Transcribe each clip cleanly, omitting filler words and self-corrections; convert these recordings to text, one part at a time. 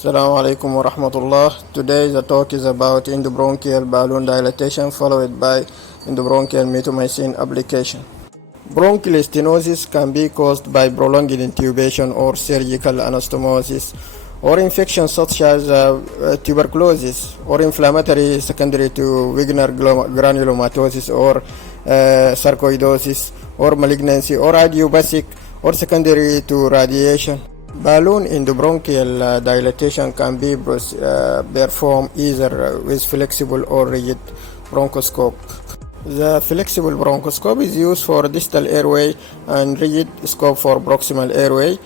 Assalamu alaikum wa rahmatullah. Today the talk is about Endo Bronchial Balloon Dilatation followed by Endo Bronchial Mitomycin application. Bronchial stenosis can be caused by prolonged intubation or surgical anastomosis or infections such as tuberculosis or inflammatory secondary to vaginal granulomatosis or sarcoidosis or malignancy or idiopathic or secondary to radiation. Balloon endobronchial dilatation can be performed either with flexible or rigid bronchoscope. The flexible bronchoscope is used for distal airway and rigid scope for proximal airway.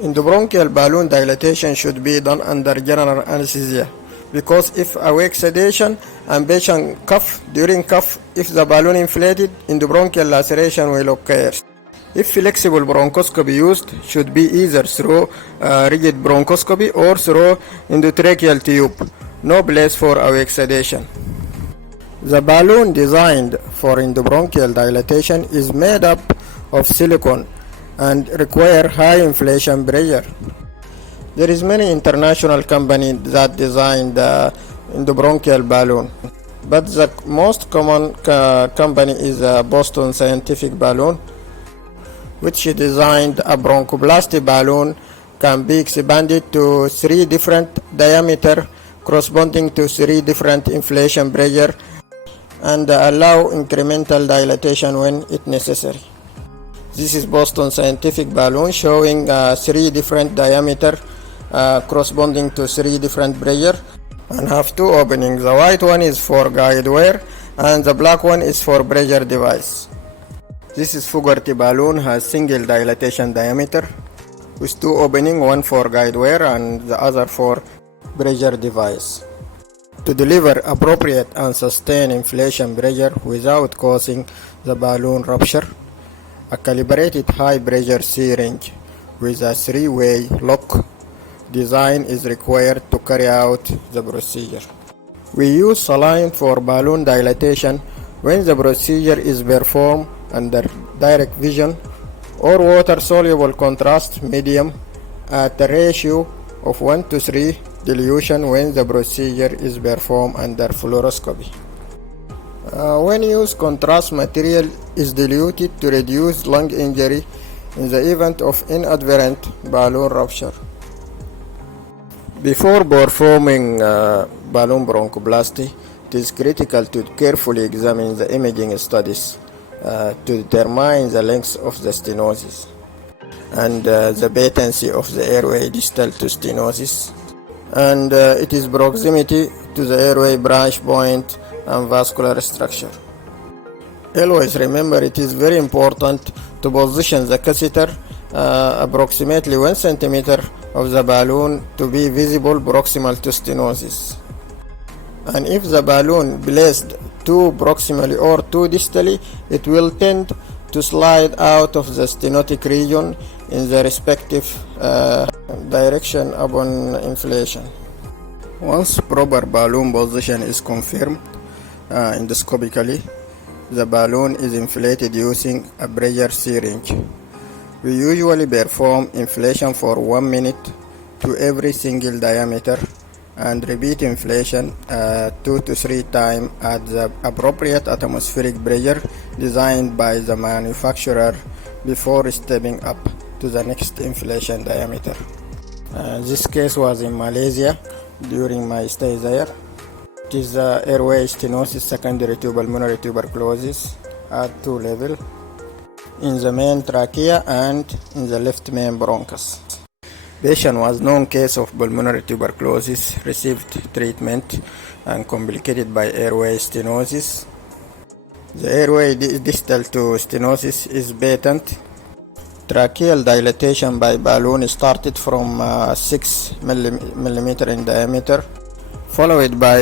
Endobronchial balloon dilatation should be done under general anesthesia because if awake sedation and patient cough during cough, if the balloon inflated, endobronchial laceration will occur. If flexible bronchoscopy used, should be either through rigid bronchoscopy or through endotracheal tube. No place for awake sedation. The balloon designed for endobronchial dilatation is made up of silicone and require high inflation pressure. There is many international companies that designed the endobronchial balloon, but the most common company is Boston Scientific Balloon, which designed a bronchoplasty balloon can be expanded to 3 different diameter corresponding to 3 different inflation pressure and allow incremental dilatation when it necessary. This is Boston Scientific Balloon showing 3 different diameter corresponding to 3 different pressure and have 2 openings. The white one is for guide wire and the black one is for pressure device. This is Fogarty balloon has single dilatation diameter with 2 openings, one for guide wire and the other for pressure device. To deliver appropriate and sustained inflation pressure without causing the balloon rupture, a calibrated high pressure syringe with a 3-way lock design is required to carry out the procedure. We use saline for balloon dilatation when the procedure is performed under direct vision or water-soluble contrast medium at a ratio of 1:3 dilution when the procedure is performed under fluoroscopy. When used, contrast material is diluted to reduce lung injury in the event of inadvertent balloon rupture. Before performing balloon bronchoplasty, it is critical to carefully examine the imaging studies to determine the length of the stenosis and the patency of the airway distal to stenosis and its proximity to the airway branch point and vascular structure. Always remember it is very important to position the catheter approximately 1 centimeter of the balloon to be visible proximal to stenosis. And if the balloon placed too proximally or too distally, it will tend to slide out of the stenotic region in the respective direction upon inflation. Once proper balloon position is confirmed endoscopically, the balloon is inflated using a pressure syringe. We usually perform inflation for 1 minute to every single diameter and repeat inflation 2 to 3 times at the appropriate atmospheric pressure designed by the manufacturer before stepping up to the next inflation diameter. This case was in Malaysia during my stay there. It is airway stenosis secondary to pulmonary tuberculosis at 2 levels in the main trachea and in the left main bronchus. Patient was known case of pulmonary tuberculosis, received treatment and complicated by airway stenosis. The airway distal to stenosis is patent. Tracheal dilatation by balloon started from 6 mm in diameter, followed by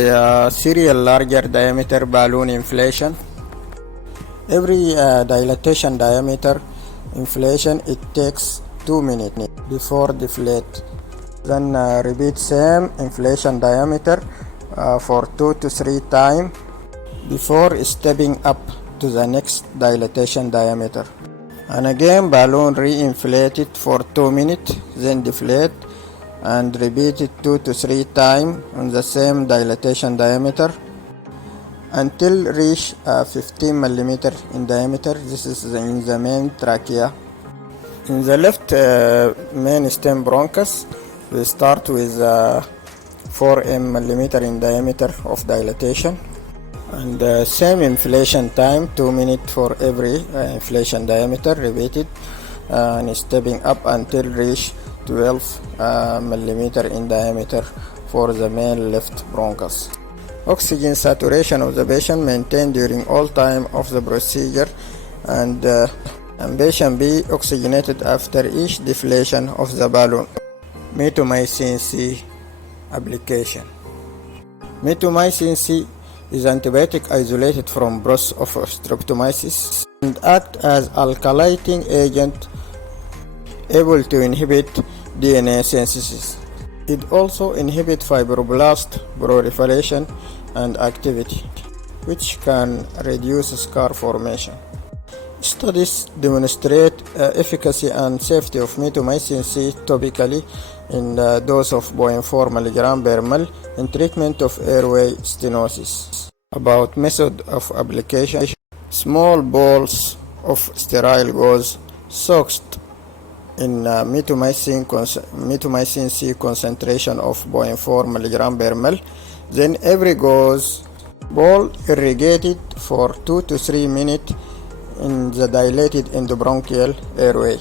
serial larger diameter balloon inflation. Every dilatation diameter inflation it takes 2 minutes before deflate. Then repeat same inflation diameter for 2 to 3 times before stepping up to the next dilatation diameter. And again balloon re-inflated for 2 minutes, then deflate and repeat it 2 to 3 times on the same dilatation diameter until reach 15 millimeter in diameter. This is in the main trachea. In the left main stem bronchus, we start with 4 millimeter in diameter of dilatation, and same inflation time, 2 minutes for every inflation diameter, repeated and stepping up until reach 12 millimeter in diameter for the main left bronchus. Oxygen saturation of the patient maintained during all time of the procedure, and patient be oxygenated after each deflation of the balloon. Mitomycin C application. Mitomycin C is antibiotic isolated from broth of Streptomyces and act as alkylating agent able to inhibit DNA synthesis. It also inhibits fibroblast proliferation and activity, which can reduce scar formation. Studies demonstrate efficacy and safety of mitomycin C topically in the dose of 0.4 mg per ml in treatment of airway stenosis. About method of application: small balls of sterile gauze soaked in mitomycin C concentration of 0.4 mg per ml. Then every gauze ball irrigated for 2 to 3 minutes in the dilated endobronchial airway,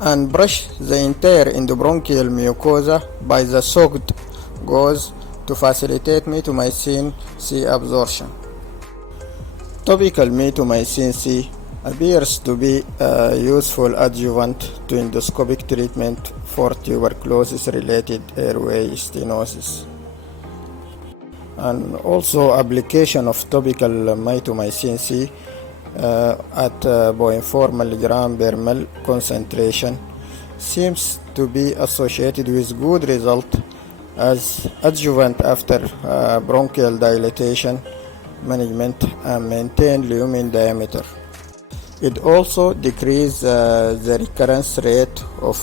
and brush the entire endobronchial mucosa by the soaked gauze to facilitate mitomycin C absorption. Topical mitomycin C appears to be a useful adjuvant to endoscopic treatment for tuberculosis-related airway stenosis. And also application of topical mitomycin C at 0.4 mg per ml concentration seems to be associated with good result as adjuvant after bronchial dilatation management and maintain lumen diameter. It also decreases the recurrence rate of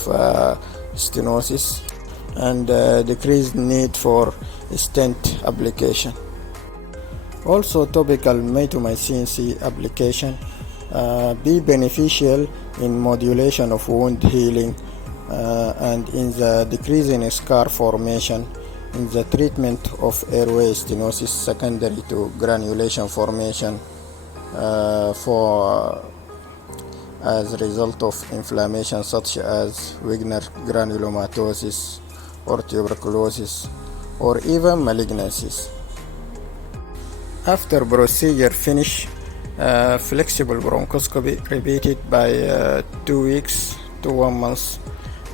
stenosis and decreased need for stent application. Also, topical mitomycin C application be beneficial in modulation of wound healing and in the decreasing scar formation in the treatment of airway stenosis secondary to granulation formation as a result of inflammation such as Wegener granulomatosis or tuberculosis or even malignancies. After procedure finish, flexible bronchoscopy repeated by 2 weeks to 1 month,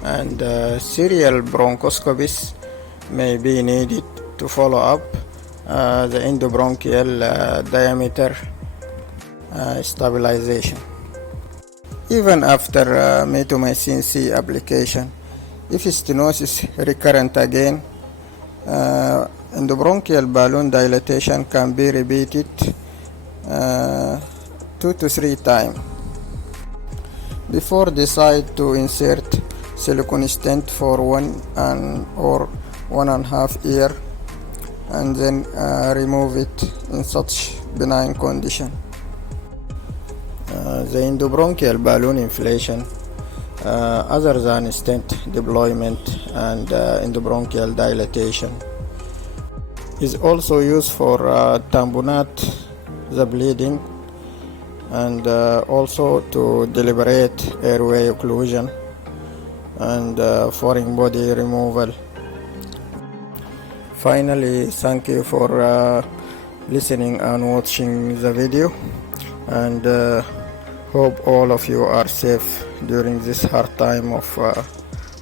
and serial bronchoscopies may be needed to follow up the endobronchial diameter stabilization. Even after mitomycin C application, if stenosis recurrent again, endobronchial balloon dilatation can be repeated 2 to 3 times. Before decide to insert silicone stent for 1 or 1.5 year, and then remove it in such benign condition. The endobronchial balloon inflation, other than stent deployment and endobronchial dilatation, is also used for tamponade the bleeding, and also to deliberate airway occlusion and foreign body removal. Finally, thank you for listening and watching the video, and hope all of you are safe during this hard time of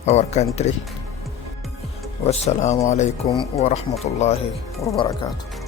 our country. Wassalamu alaikum wa rahmatullahi wa barakatuh.